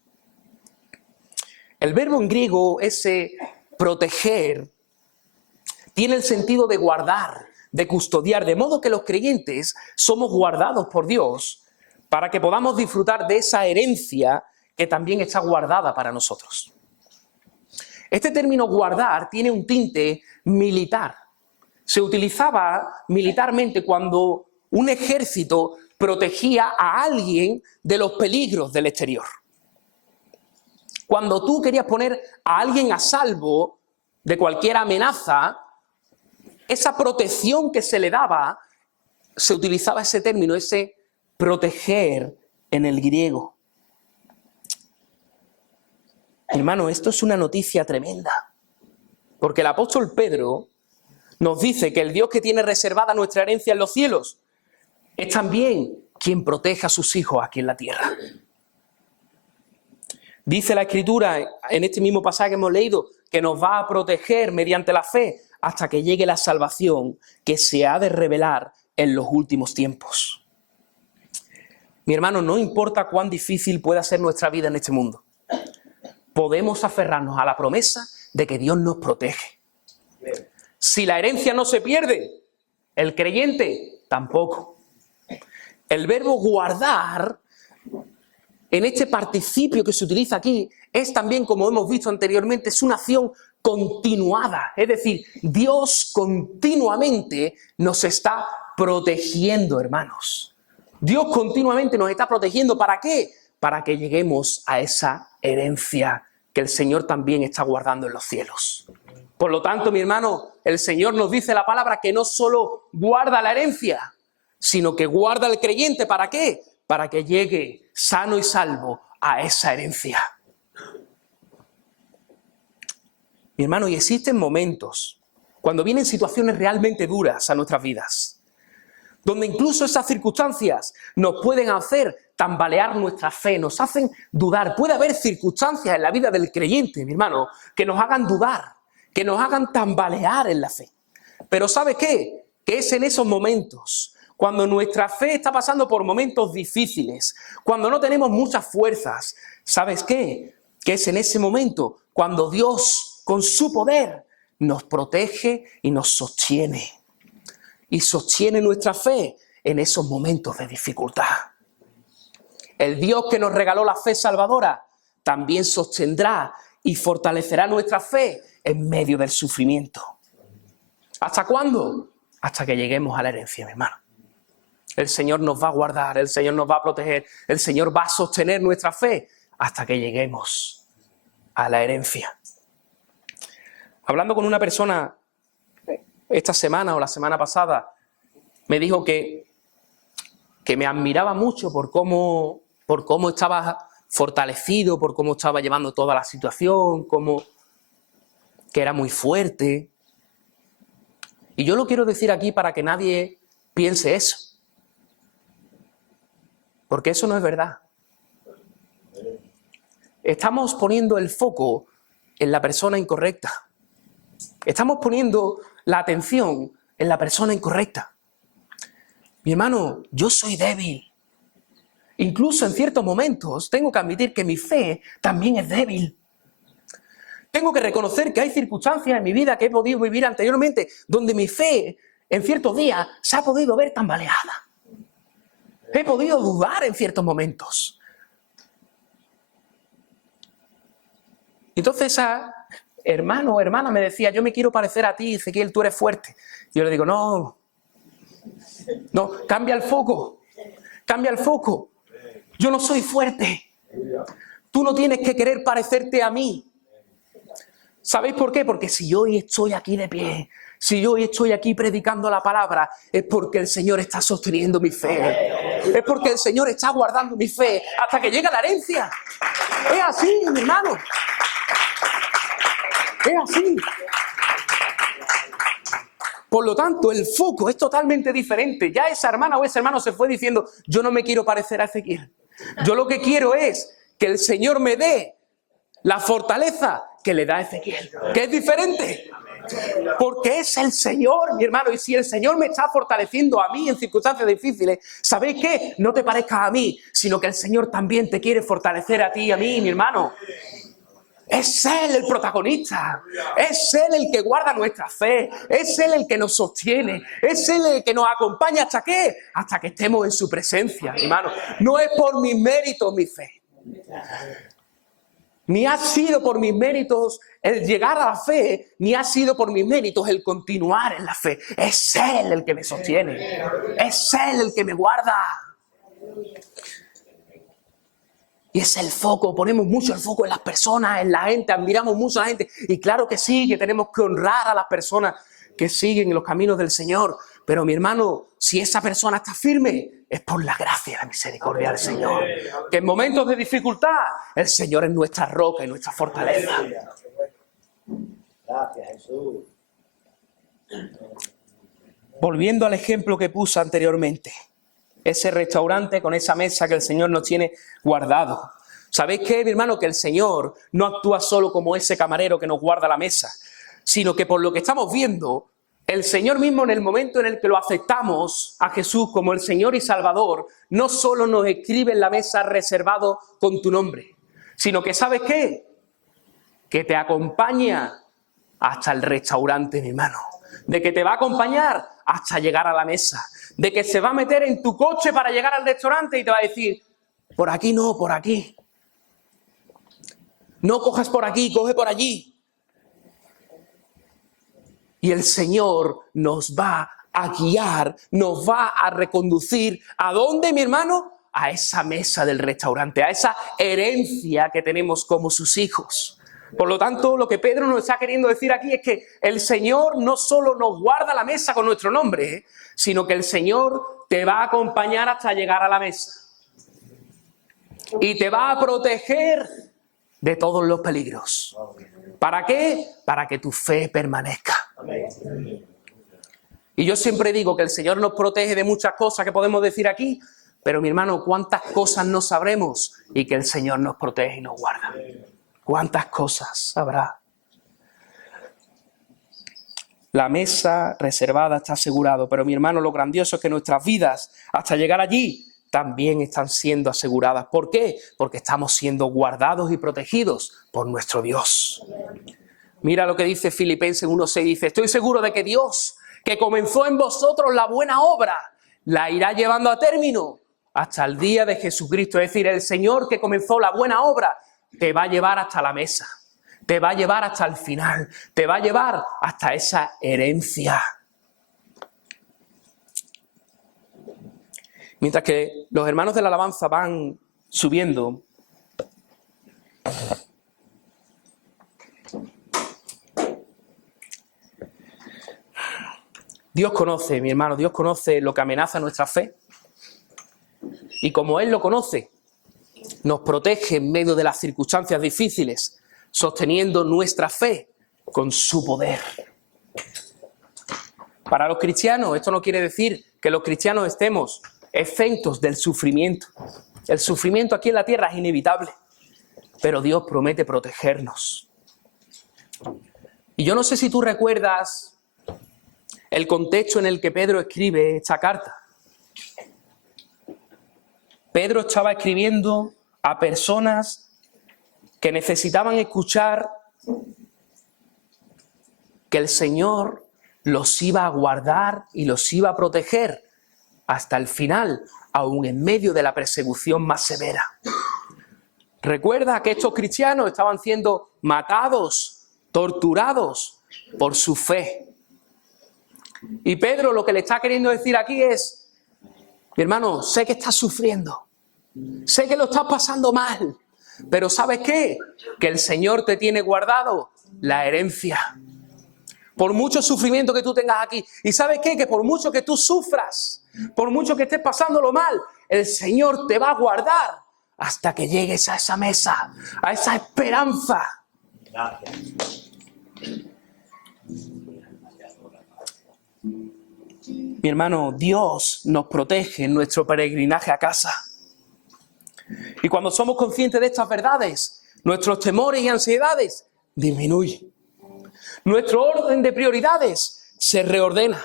El verbo en griego, ese proteger, tiene el sentido de guardar, de custodiar, de modo que los creyentes somos guardados por Dios para que podamos disfrutar de esa herencia que también está guardada para nosotros. Este término guardar tiene un tinte militar. Se utilizaba militarmente cuando un ejército protegía a alguien de los peligros del exterior. Cuando tú querías poner a alguien a salvo de cualquier amenaza, esa protección que se le daba, se utilizaba ese término, ese proteger en el griego. Hermano, esto es una noticia tremenda, porque el apóstol Pedro nos dice que el Dios que tiene reservada nuestra herencia en los cielos es también quien protege a sus hijos aquí en la tierra. Dice la Escritura, en este mismo pasaje que hemos leído, que nos va a proteger mediante la fe hasta que llegue la salvación que se ha de revelar en los últimos tiempos. Mi hermano, no importa cuán difícil pueda ser nuestra vida en este mundo, podemos aferrarnos a la promesa de que Dios nos protege. Si la herencia no se pierde, el creyente tampoco. El verbo guardar, en este participio que se utiliza aquí, es también, como hemos visto anteriormente, es una acción continuada. Es decir, Dios continuamente nos está protegiendo, hermanos. Dios continuamente nos está protegiendo. ¿Para qué? Para que lleguemos a esa herencia que el Señor también está guardando en los cielos. Por lo tanto, mi hermano, el Señor nos dice la palabra que no solo guarda la herencia, sino que guarda al creyente. ¿Para qué? Para que llegue sano y salvo a esa herencia. Mi hermano, y existen momentos cuando vienen situaciones realmente duras a nuestras vidas, donde incluso esas circunstancias nos pueden hacer tambalear nuestra fe, nos hacen dudar. Puede haber circunstancias en la vida del creyente, mi hermano, que nos hagan dudar, que nos hagan tambalear en la fe. Pero ¿sabe qué? Que es en esos momentos, cuando nuestra fe está pasando por momentos difíciles, cuando no tenemos muchas fuerzas, ¿sabes qué? Que es en ese momento cuando Dios, con su poder, nos protege y nos sostiene. Y sostiene nuestra fe en esos momentos de dificultad. El Dios que nos regaló la fe salvadora también sostendrá y fortalecerá nuestra fe en medio del sufrimiento. ¿Hasta cuándo? Hasta que lleguemos a la herencia, mi hermano. El Señor nos va a guardar, el Señor nos va a proteger, el Señor va a sostener nuestra fe hasta que lleguemos a la herencia. Hablando con una persona esta semana o la semana pasada, me dijo que me admiraba mucho por cómo estaba fortalecido, por cómo estaba llevando toda la situación, que era muy fuerte. Y yo lo quiero decir aquí para que nadie piense eso, porque eso no es verdad. Estamos poniendo el foco en la persona incorrecta. Estamos poniendo la atención en la persona incorrecta. Mi hermano, yo soy débil. Incluso en ciertos momentos tengo que admitir que mi fe también es débil. Tengo que reconocer que hay circunstancias en mi vida que he podido vivir anteriormente donde mi fe en ciertos días se ha podido ver tambaleada. He podido dudar en ciertos momentos. Entonces esa hermano o hermana me decía, yo me quiero parecer a ti, Ezequiel, tú eres fuerte. Y yo le digo, no, cambia el foco. Yo no soy fuerte. Tú no tienes que querer parecerte a mí. ¿Sabéis por qué? Porque si yo hoy estoy aquí de pie, si yo hoy estoy aquí predicando la palabra, es porque el Señor está sosteniendo mi fe. Es porque el Señor está guardando mi fe hasta que llegue la herencia. Es así, mi hermano. Es así. Por lo tanto, el foco es totalmente diferente. Ya esa hermana o ese hermano se fue diciendo, yo no me quiero parecer a Ezequiel. Yo lo que quiero es que el Señor me dé la fortaleza que le da a Ezequiel, que es diferente. Porque es el Señor, mi hermano, y si el Señor me está fortaleciendo a mí en circunstancias difíciles, ¿sabéis qué? No te parezcas a mí, sino que el Señor también te quiere fortalecer a ti y a mí, mi hermano. Es Él el protagonista, es Él el que guarda nuestra fe, es Él el que nos sostiene, es Él el que nos acompaña ¿hasta qué? Hasta que estemos en su presencia, hermano. No es por mis méritos mi fe, ni ha sido por mis méritos el llegar a la fe, ni ha sido por mis méritos el continuar en la fe. Es Él el que me sostiene, es Él el que me guarda. Y es el foco, ponemos mucho el foco en las personas, en la gente, admiramos mucho a la gente. Y claro que sí, que tenemos que honrar a las personas que siguen en los caminos del Señor. Pero mi hermano, si esa persona está firme, es por la gracia y la misericordia del Señor. Que en momentos de dificultad, el Señor es nuestra roca y nuestra fortaleza. Gracias, Jesús. Volviendo al ejemplo que puse anteriormente. Ese restaurante con esa mesa que el Señor nos tiene guardado. ¿Sabéis qué, mi hermano? Que el Señor no actúa solo como ese camarero que nos guarda la mesa, sino que por lo que estamos viendo, el Señor mismo en el momento en el que lo aceptamos a Jesús como el Señor y Salvador, no solo nos escribe en la mesa reservado con tu nombre, sino que ¿sabes qué? Que te acompaña hasta el restaurante, mi hermano. De que te va a acompañar hasta llegar a la mesa. De que se va a meter en tu coche para llegar al restaurante y te va a decir, por aquí no, por aquí. No cojas por aquí, coge por allí. Y el Señor nos va a guiar, nos va a reconducir. ¿A dónde, mi hermano? A esa mesa del restaurante, a esa herencia que tenemos como sus hijos. Por lo tanto, lo que Pedro nos está queriendo decir aquí es que el Señor no solo nos guarda la mesa con nuestro nombre, sino que el Señor te va a acompañar hasta llegar a la mesa. Y te va a proteger de todos los peligros. ¿Para qué? Para que tu fe permanezca. Y yo siempre digo que el Señor nos protege de muchas cosas que podemos decir aquí, pero mi hermano, ¿cuántas cosas no sabremos y que el Señor nos protege y nos guarda? ¿Cuántas cosas habrá? La mesa reservada está asegurado, pero mi hermano, lo grandioso es que nuestras vidas, hasta llegar allí, también están siendo aseguradas. ¿Por qué? Porque estamos siendo guardados y protegidos por nuestro Dios. Mira lo que dice Filipenses 1:6, dice, estoy seguro de que Dios, que comenzó en vosotros la buena obra, la irá llevando a término hasta el día de Jesucristo. Es decir, el Señor que comenzó la buena obra, te va a llevar hasta la mesa, te va a llevar hasta el final, te va a llevar hasta esa herencia. Mientras que los hermanos de la alabanza van subiendo, Dios conoce, mi hermano, Dios conoce lo que amenaza nuestra fe. Y como Él lo conoce, nos protege en medio de las circunstancias difíciles, sosteniendo nuestra fe con su poder. Para los cristianos, esto no quiere decir que los cristianos estemos exentos del sufrimiento. El sufrimiento aquí en la tierra es inevitable, pero Dios promete protegernos. Y yo no sé si tú recuerdas el contexto en el que Pedro escribe esta carta. Pedro estaba escribiendo a personas que necesitaban escuchar que el Señor los iba a guardar y los iba a proteger hasta el final, aún en medio de la persecución más severa. Recuerda que estos cristianos estaban siendo matados, torturados por su fe. Y Pedro lo que le está queriendo decir aquí es: mi hermano, sé que estás sufriendo, sé que lo estás pasando mal, pero ¿sabes qué? Que el Señor te tiene guardado la herencia. Por mucho sufrimiento que tú tengas aquí. ¿Y sabes qué? Que por mucho que tú sufras, por mucho que estés pasándolo mal, el Señor te va a guardar hasta que llegues a esa mesa, a esa esperanza. Gracias. Mi hermano, Dios nos protege en nuestro peregrinaje a casa. Y cuando somos conscientes de estas verdades, nuestros temores y ansiedades disminuyen. Nuestro orden de prioridades se reordena,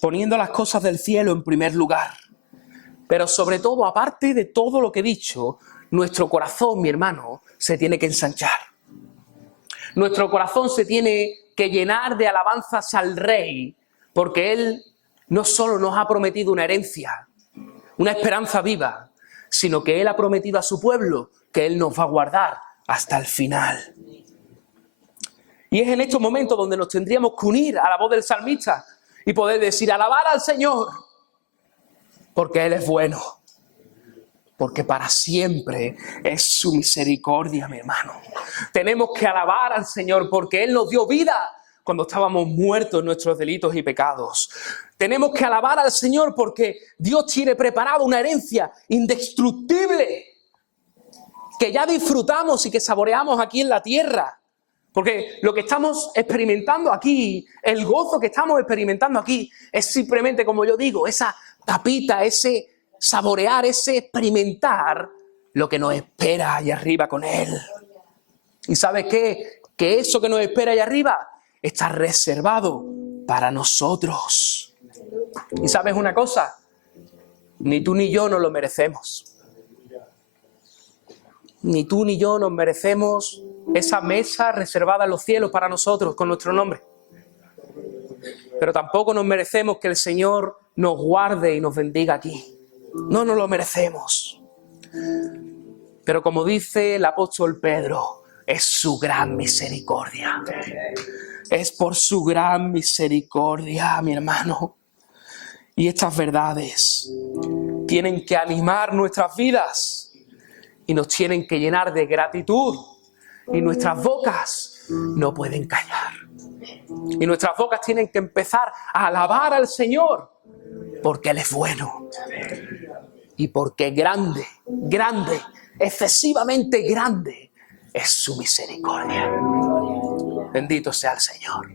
poniendo las cosas del cielo en primer lugar. Pero sobre todo, aparte de todo lo que he dicho, nuestro corazón, mi hermano, se tiene que ensanchar. Nuestro corazón se tiene que llenar de alabanzas al Rey, porque Él no solo nos ha prometido una herencia, una esperanza viva, sino que Él ha prometido a su pueblo que Él nos va a guardar hasta el final. Y es en estos momentos donde nos tendríamos que unir a la voz del salmista y poder decir: alabar al Señor, porque Él es bueno, porque para siempre es su misericordia, mi hermano. Tenemos que alabar al Señor porque Él nos dio vida cuando estábamos muertos en nuestros delitos y pecados. Tenemos que alabar al Señor porque Dios tiene preparado una herencia indestructible que ya disfrutamos y que saboreamos aquí en la tierra. Porque lo que estamos experimentando aquí, el gozo que estamos experimentando aquí, es simplemente, como yo digo, esa tapita, ese saborear, ese experimentar lo que nos espera allá arriba con Él. ¿Y sabes qué? Que eso que nos espera allá arriba está reservado para nosotros. ¿Y sabes una cosa? Ni tú ni yo nos lo merecemos. Ni tú ni yo nos merecemos esa mesa reservada en los cielos para nosotros con nuestro nombre. Pero tampoco nos merecemos que el Señor nos guarde y nos bendiga aquí. No nos lo merecemos. Pero como dice el apóstol Pedro, es su gran misericordia. Es por su gran misericordia, mi hermano. Y estas verdades tienen que animar nuestras vidas y nos tienen que llenar de gratitud. Y nuestras bocas no pueden callar. Y nuestras bocas tienen que empezar a alabar al Señor porque Él es bueno. Y porque grande, grande, excesivamente grande es su misericordia. Bendito sea el Señor.